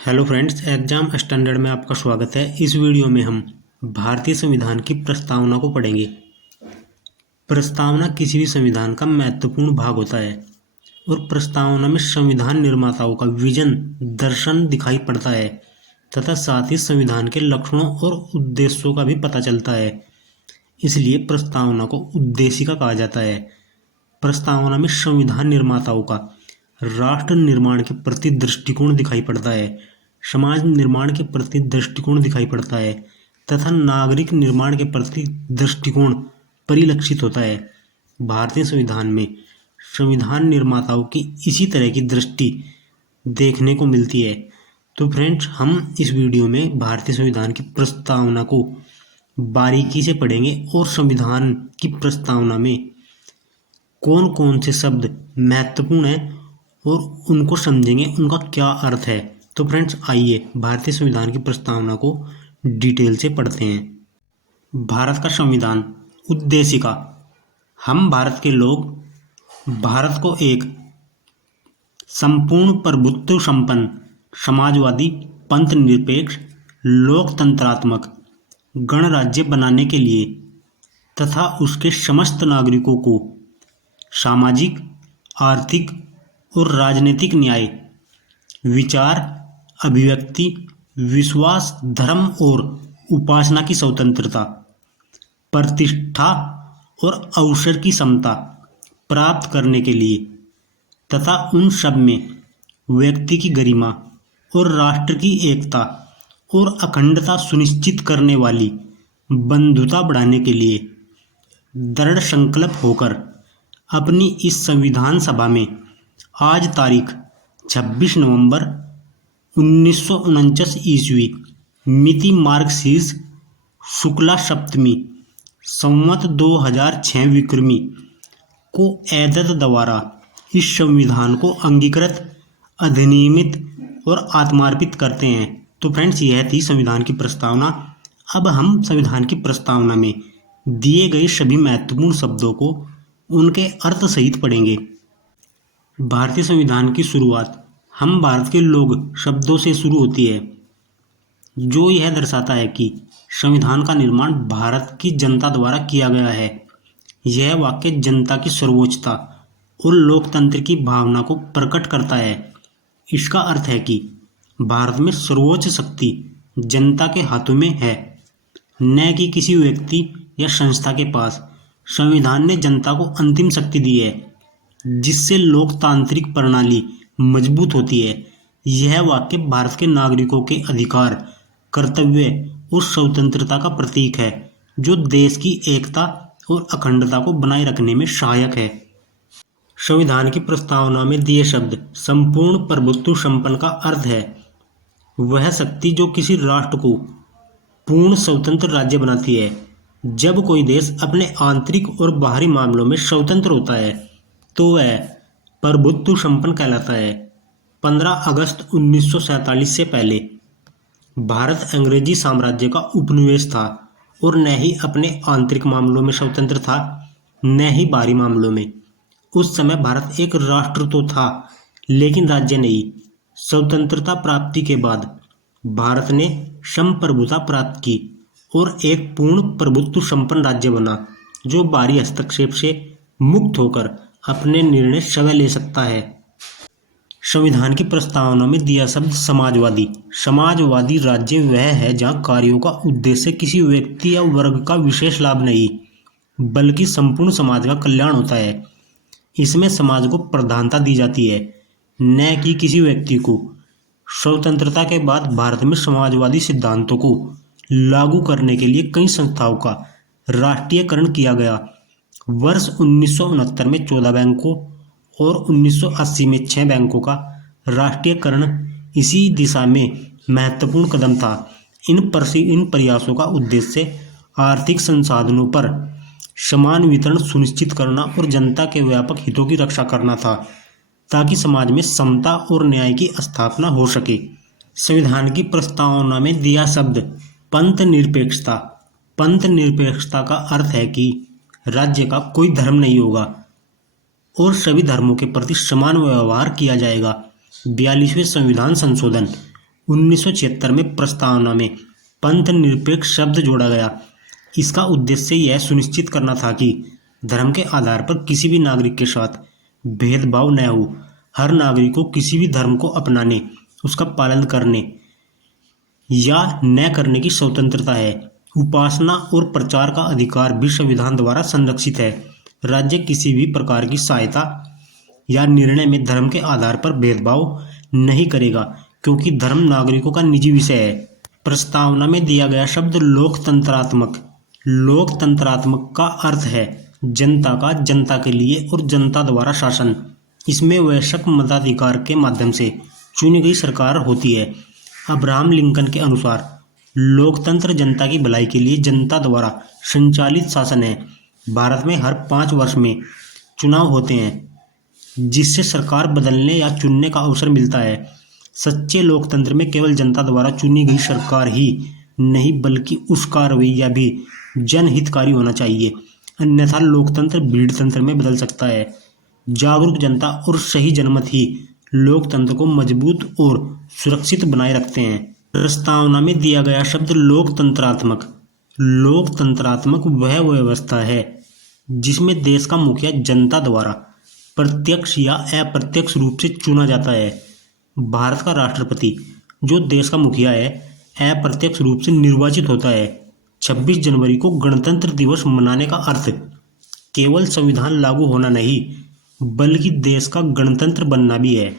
Hello friends, exam standard में आपका स्वागत है। इस वीडियो में हम भारतीय संविधान की प्रस्तावना को पढ़ेंगे। प्रस्तावना किसी भी संविधान का महत्वपूर्ण भाग होता है और प्रस्तावना में संविधान निर्माताओं का विजन दर्शन दिखाई पड़ता है तथा साथ ही संविधान के लक्षणों और उद्देश्यों का भी पता चलता है। इसलिए प्रस्तावना को उद्देशिका कहा जाता है। प्रस्तावना में संविधान निर्माताओं का राष्ट्र निर्माण के प्रति दृष्टिकोण दिखाई पड़ता है, समाज निर्माण के प्रति दृष्टिकोण दिखाई पड़ता है तथा नागरिक निर्माण के प्रति दृष्टिकोण परिलक्षित होता है। भारतीय संविधान में संविधान निर्माताओं की इसी तरह की दृष्टि देखने को मिलती है। तो फ्रेंड्स, हम इस वीडियो में भारतीय संविधान की प्रस्तावना को बारीकी से पढ़ेंगे और संविधान की प्रस्तावना में कौन कौन से शब्द महत्वपूर्ण हैं और उनको समझेंगे, उनका क्या अर्थ है। तो फ्रेंड्स, आइए भारतीय संविधान की प्रस्तावना को डिटेल से पढ़ते हैं। भारत का संविधान उद्देशिका। हम भारत के लोग भारत को एक संपूर्ण प्रभुत्व संपन्न समाजवादी पंथ निरपेक्ष लोकतंत्रात्मक गणराज्य बनाने के लिए तथा उसके समस्त नागरिकों को सामाजिक, आर्थिक और राजनीतिक न्याय, विचार, अभिव्यक्ति, विश्वास, धर्म और उपासना की स्वतंत्रता, प्रतिष्ठा और अवसर की समता प्राप्त करने के लिए तथा उन सब में व्यक्ति की गरिमा और राष्ट्र की एकता और अखंडता सुनिश्चित करने वाली बंधुता बढ़ाने के लिए दृढ़ संकल्प होकर अपनी इस संविधान सभा में आज तारीख 26 नवंबर 1949 ईस्वी मिति मार्गशीर्ष शुक्ला सप्तमी संवत 2006 विक्रमी को एतद द्वारा इस संविधान को अंगीकृत, अधिनियमित और आत्मार्पित करते हैं। तो फ्रेंड्स, यह थी संविधान की प्रस्तावना। अब हम संविधान की प्रस्तावना में दिए गए सभी महत्वपूर्ण शब्दों को उनके अर्थ सहित पढ़ेंगे। भारतीय संविधान की शुरुआत हम भारत के लोग शब्दों से शुरू होती है, जो यह दर्शाता है कि संविधान का निर्माण भारत की जनता द्वारा किया गया है। यह वाक्य जनता की सर्वोच्चता और लोकतंत्र की भावना को प्रकट करता है। इसका अर्थ है कि भारत में सर्वोच्च शक्ति जनता के हाथों में है, न कि किसी व्यक्ति या संस्था के पास। संविधान ने जनता को अंतिम शक्ति दी है, जिससे लोकतांत्रिक प्रणाली मजबूत होती है। यह वाक्य भारत के नागरिकों के अधिकार, कर्तव्य और स्वतंत्रता का प्रतीक है, जो देश की एकता और अखंडता को बनाए रखने में सहायक है। संविधान की प्रस्तावना में दिए शब्द संपूर्ण प्रभुत्व संपन्न का अर्थ है वह शक्ति जो किसी राष्ट्र को पूर्ण स्वतंत्र राज्य बनाती है। जब कोई देश अपने आंतरिक और बाहरी मामलों में स्वतंत्र होता है तो वह प्रभुत्व संपन्न कहलाता है। 15 अगस्त 1947 से पहले भारत अंग्रेजी साम्राज्य का उपनिवेश था और न ही अपने आंतरिक मामलों में स्वतंत्र था, न ही बाहरी मामलों में। उस समय भारत एक राष्ट्र तो था, लेकिन राज्य नहीं। स्वतंत्रता प्राप्ति के बाद भारत ने संप्रभुता प्राप्त की और एक पूर्ण प्रभुत्व संपन्न राज्य बना, जो बाहरी हस्तक्षेप से मुक्त होकर अपने निर्णय स्वयं ले सकता है। संविधान की प्रस्तावना में दिया शब्द समाजवादी। समाजवादी राज्य वह है जहाँ कार्यों का उद्देश्य किसी व्यक्ति या वर्ग का विशेष लाभ नहीं, बल्कि संपूर्ण समाज का कल्याण होता है। इसमें समाज को प्रधानता दी जाती है, न कि किसी व्यक्ति को। स्वतंत्रता के बाद भारत में समाजवादी सिद्धांतों को लागू करने के लिए कई संस्थाओं का राष्ट्रीयकरण किया गया। वर्ष 1969 में 14 बैंकों और 1980 में 6 बैंकों का राष्ट्रीयकरण इसी दिशा में महत्वपूर्ण कदम था। इन प्रयासों का उद्देश्य आर्थिक संसाधनों पर समान वितरण सुनिश्चित करना और जनता के व्यापक हितों की रक्षा करना था, ताकि समाज में समता और न्याय की स्थापना हो सके। संविधान की प्रस्तावना में दिया शब्द पंथ निरपेक्षता। पंथ निरपेक्षता का अर्थ है कि राज्य का कोई धर्म नहीं होगा और सभी धर्मों के प्रति समान व्यवहार किया जाएगा। 42वें संविधान संशोधन 1976 में प्रस्तावना में पंथ निरपेक्ष शब्द जोड़ा गया। इसका उद्देश्य यह सुनिश्चित करना था कि धर्म के आधार पर किसी भी नागरिक के साथ भेदभाव न हो। हर नागरिक को किसी भी धर्म को अपनाने, उसका पालन करने या न करने की स्वतंत्रता है। उपासना और प्रचार का अधिकार भी संविधान द्वारा संरक्षित है। राज्य किसी भी प्रकार की सहायता या निर्णय में धर्म के आधार पर भेदभाव नहीं करेगा, क्योंकि धर्म नागरिकों का निजी विषय है। प्रस्तावना में दिया गया शब्द लोकतंत्रात्मक। लोकतंत्रात्मक का अर्थ है जनता का, जनता के लिए और जनता द्वारा शासन। इसमें वयस्क मताधिकार के माध्यम से चुनी गई सरकार होती है। अब्राहम लिंकन के अनुसार लोकतंत्र जनता की भलाई के लिए जनता द्वारा संचालित शासन है। भारत में हर 5 वर्ष में चुनाव होते हैं, जिससे सरकार बदलने या चुनने का अवसर मिलता है। सच्चे लोकतंत्र में केवल जनता द्वारा चुनी गई सरकार ही नहीं, बल्कि उसका रवैया भी जनहितकारी होना चाहिए, अन्यथा लोकतंत्र भीड़तंत्र में बदल सकता है। जागरूक जनता और सही जनमत ही लोकतंत्र को मजबूत और सुरक्षित बनाए रखते हैं। प्रस्तावना में दिया गया शब्द लोकतंत्रात्मक। लोकतंत्रात्मक वह व्यवस्था है जिसमें देश का मुखिया जनता द्वारा प्रत्यक्ष या अप्रत्यक्ष रूप से चुना जाता है। भारत का राष्ट्रपति, जो देश का मुखिया है, अप्रत्यक्ष रूप से निर्वाचित होता है। 26 जनवरी को गणतंत्र दिवस मनाने का अर्थ केवल संविधान लागू होना नहीं, बल्कि देश का गणतंत्र बनना भी है,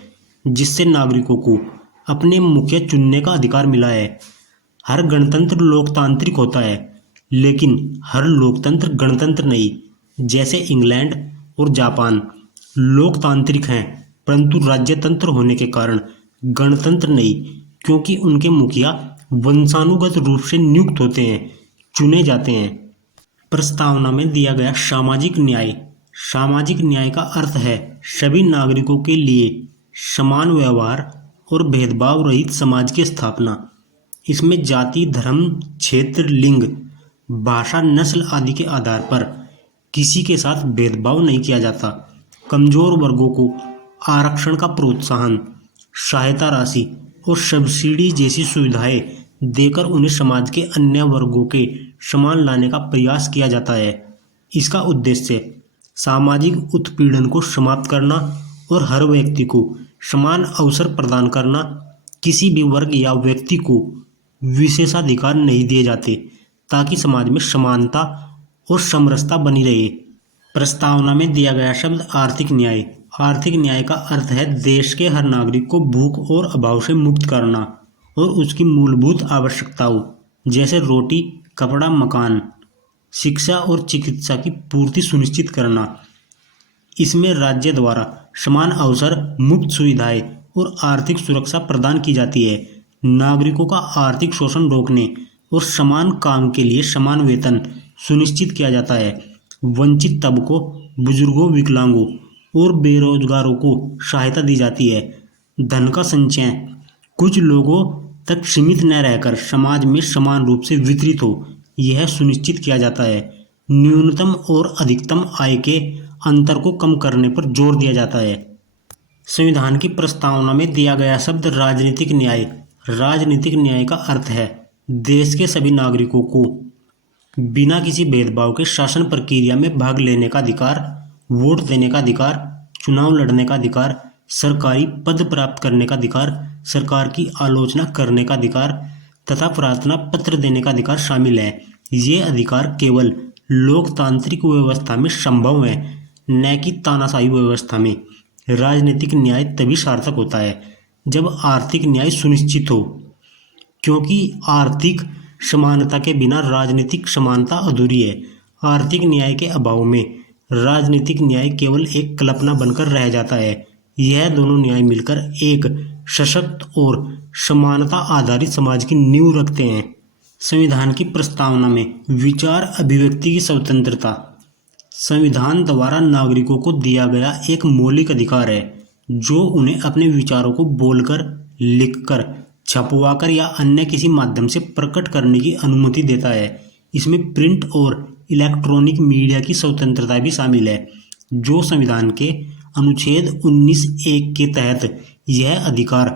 जिससे नागरिकों को अपने मुखिया चुनने का अधिकार मिला है। हर गणतंत्र लोकतांत्रिक होता है, लेकिन हर लोकतंत्र गणतंत्र नहीं। जैसे इंग्लैंड और जापान लोकतांत्रिक हैं, परंतु राज्यतंत्र होने के कारण गणतंत्र नहीं, क्योंकि उनके मुखिया वंशानुगत रूप से नियुक्त होते हैं, चुने जाते हैं। प्रस्तावना में दिया गया सामाजिक न्याय। सामाजिक न्याय का अर्थ है सभी नागरिकों के लिए समान व्यवहार और भेदभाव रहित समाज की स्थापना। इसमें जाति, धर्म, क्षेत्र, लिंग, भाषा, नस्ल आदि के आधार पर किसी के साथ भेदभाव नहीं किया जाता। कमजोर वर्गों को आरक्षण का प्रोत्साहन, सहायता राशि और सब्सिडी जैसी सुविधाएं देकर उन्हें समाज के अन्य वर्गों के समान लाने का प्रयास किया जाता है। इसका उद्देश्य सामाजिक उत्पीड़न को समाप्त करना और हर व्यक्ति को समान अवसर प्रदान करना। किसी भी वर्ग या व्यक्ति को विशेषाधिकार नहीं दिए जाते, ताकि समाज में समानता और समरसता बनी रहे। प्रस्तावना में दिया गया शब्द आर्थिक न्याय। आर्थिक न्याय का अर्थ है देश के हर नागरिक को भूख और अभाव से मुक्त करना और उसकी मूलभूत आवश्यकताओं जैसे रोटी, कपड़ा, मकान, शिक्षा और चिकित्सा की पूर्ति सुनिश्चित करना। इसमें राज्य द्वारा समान अवसर, मुफ्त सुविधाएं और आर्थिक सुरक्षा प्रदान की जाती है। नागरिकों का आर्थिक शोषण रोकने और समान काम के लिए समान वेतन सुनिश्चित किया जाता है। वंचित तबकों, बुजुर्गों, विकलांगों और बेरोजगारों को सहायता दी जाती है। धन का संचय कुछ लोगों तक सीमित न रहकर समाज में समान रूप से वितरित हो, यह सुनिश्चित किया जाता है। न्यूनतम और अधिकतम आय के अंतर को कम करने पर जोर दिया जाता है। संविधान की प्रस्तावना में दिया गया शब्द राजनीतिक न्याय। राजनीतिक न्याय का अर्थ है देश के सभी नागरिकों को बिना किसी भेदभाव के शासन प्रक्रिया में भाग लेने का अधिकार, वोट देने का अधिकार, चुनाव लड़ने का अधिकार, सरकारी पद प्राप्त करने का अधिकार, सरकार की आलोचना करने का अधिकार तथा प्रार्थना पत्र देने का अधिकार शामिल है। ये अधिकार केवल लोकतांत्रिक व्यवस्था में संभव है, न कि तानाशाही व्यवस्था में। राजनीतिक न्याय तभी सार्थक होता है जब आर्थिक न्याय सुनिश्चित हो, क्योंकि आर्थिक समानता के बिना राजनीतिक समानता अधूरी है। आर्थिक न्याय के अभाव में राजनीतिक न्याय केवल एक कल्पना बनकर रह जाता है। यह दोनों न्याय मिलकर एक सशक्त और समानता आधारित समाज की नींव रखते हैं। संविधान की प्रस्तावना में विचार अभिव्यक्ति की स्वतंत्रता संविधान द्वारा नागरिकों को दिया गया एक मौलिक अधिकार है, जो उन्हें अपने विचारों को बोलकर, लिखकर, छपवाकर या अन्य किसी माध्यम से प्रकट करने की अनुमति देता है। इसमें प्रिंट और इलेक्ट्रॉनिक मीडिया की स्वतंत्रता भी शामिल है, जो संविधान के अनुच्छेद 19(1) के तहत यह अधिकार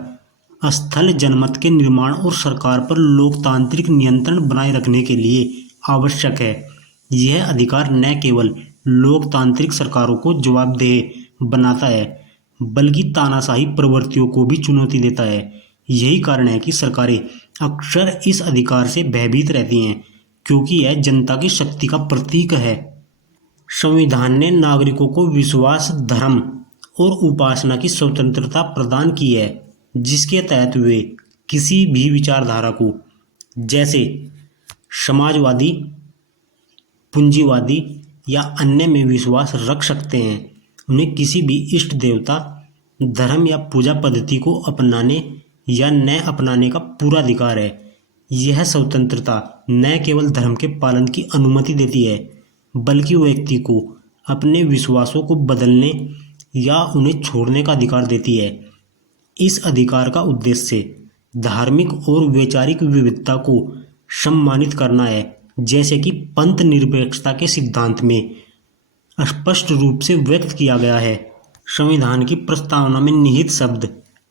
स्थल जनमत के निर्माण और सरकार पर लोकतांत्रिक नियंत्रण बनाए रखने के लिए आवश्यक है। यह अधिकार न केवल लोकतांत्रिक सरकारों को जवाबदेह बनाता है, बल्कि तानाशाही प्रवृत्तियों को भी चुनौती देता है। यही कारण है कि सरकारें अक्सर इस अधिकार से भयभीत रहती हैं, क्योंकि यह जनता की शक्ति का प्रतीक है। संविधान ने नागरिकों को विश्वास, धर्म और उपासना की स्वतंत्रता प्रदान की है, जिसके तहत वे किसी भी विचारधारा को, जैसे समाजवादी, पूंजीवादी या अन्य में विश्वास रख सकते हैं। उन्हें किसी भी इष्ट देवता, धर्म या पूजा पद्धति को अपनाने या न अपनाने का पूरा अधिकार है। यह स्वतंत्रता न केवल धर्म के पालन की अनुमति देती है, बल्कि व्यक्ति को अपने विश्वासों को बदलने या उन्हें छोड़ने का अधिकार देती है। इस अधिकार का उद्देश्य धार्मिक और वैचारिक विविधता को सम्मानित करना है, जैसे कि पंथ निरपेक्षता के सिद्धांत में स्पष्ट रूप से व्यक्त किया गया है। संविधान की प्रस्तावना में निहित शब्द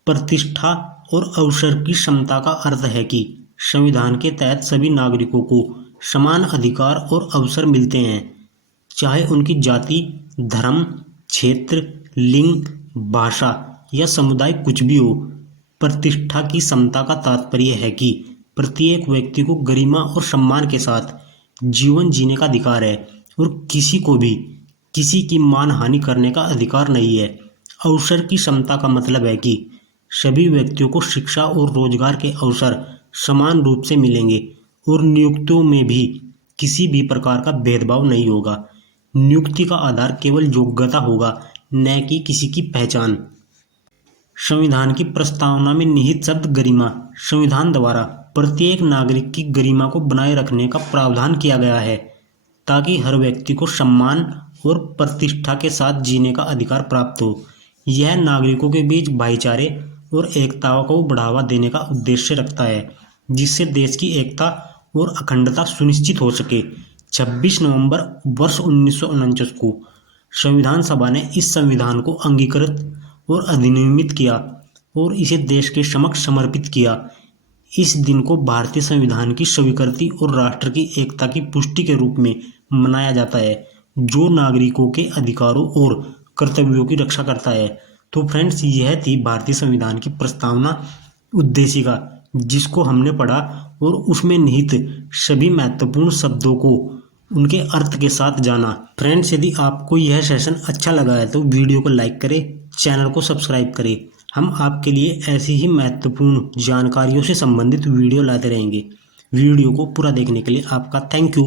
प्रतिष्ठा और अवसर की समता का अर्थ है कि संविधान के तहत सभी नागरिकों को समान अधिकार और अवसर मिलते हैं, चाहे उनकी जाति, धर्म, क्षेत्र, लिंग, भाषा या समुदाय कुछ भी हो। प्रतिष्ठा की समता का तात्पर्य है कि प्रत्येक व्यक्ति को गरिमा और सम्मान के साथ जीवन जीने का अधिकार है और किसी को भी किसी की मानहानि करने का अधिकार नहीं है। अवसर की समता का मतलब है कि सभी व्यक्तियों को शिक्षा और रोजगार के अवसर समान रूप से मिलेंगे और नियुक्तियों में भी किसी भी प्रकार का भेदभाव नहीं होगा। नियुक्ति का आधार केवल योग्यता होगा, न कि किसी की पहचान। संविधान की प्रस्तावना में निहित शब्द गरिमा। संविधान द्वारा प्रत्येक नागरिक की गरिमा को बनाए रखने का प्रावधान किया गया है, ताकि हर व्यक्ति को सम्मान और प्रतिष्ठा के साथ जीने का अधिकार प्राप्त हो। यह नागरिकों के बीच भाईचारे और एकता को बढ़ावा देने का उद्देश्य रखता है, जिससे देश की एकता और अखंडता सुनिश्चित हो सके। 26 नवंबर वर्ष 1949 को संविधान सभा ने इस संविधान को अंगीकृत और अधिनियमित किया और इसे देश के समक्ष समर्पित किया। इस दिन को भारतीय संविधान की स्वीकृति और राष्ट्र की एकता की पुष्टि के रूप में मनाया जाता है, जो नागरिकों के अधिकारों और कर्तव्यों की रक्षा करता है। तो फ्रेंड्स, यह थी भारतीय संविधान की प्रस्तावना उद्देशिका, जिसको हमने पढ़ा और उसमें निहित सभी महत्वपूर्ण शब्दों को उनके अर्थ के साथ जाना। फ्रेंड्स, यदि आपको यह सेशन अच्छा लगा है तो वीडियो को लाइक करें, चैनल को सब्सक्राइब करें। हम आपके लिए ऐसी ही महत्वपूर्ण जानकारियों से संबंधित वीडियो लाते रहेंगे। वीडियो को पूरा देखने के लिए आपका थैंक यू।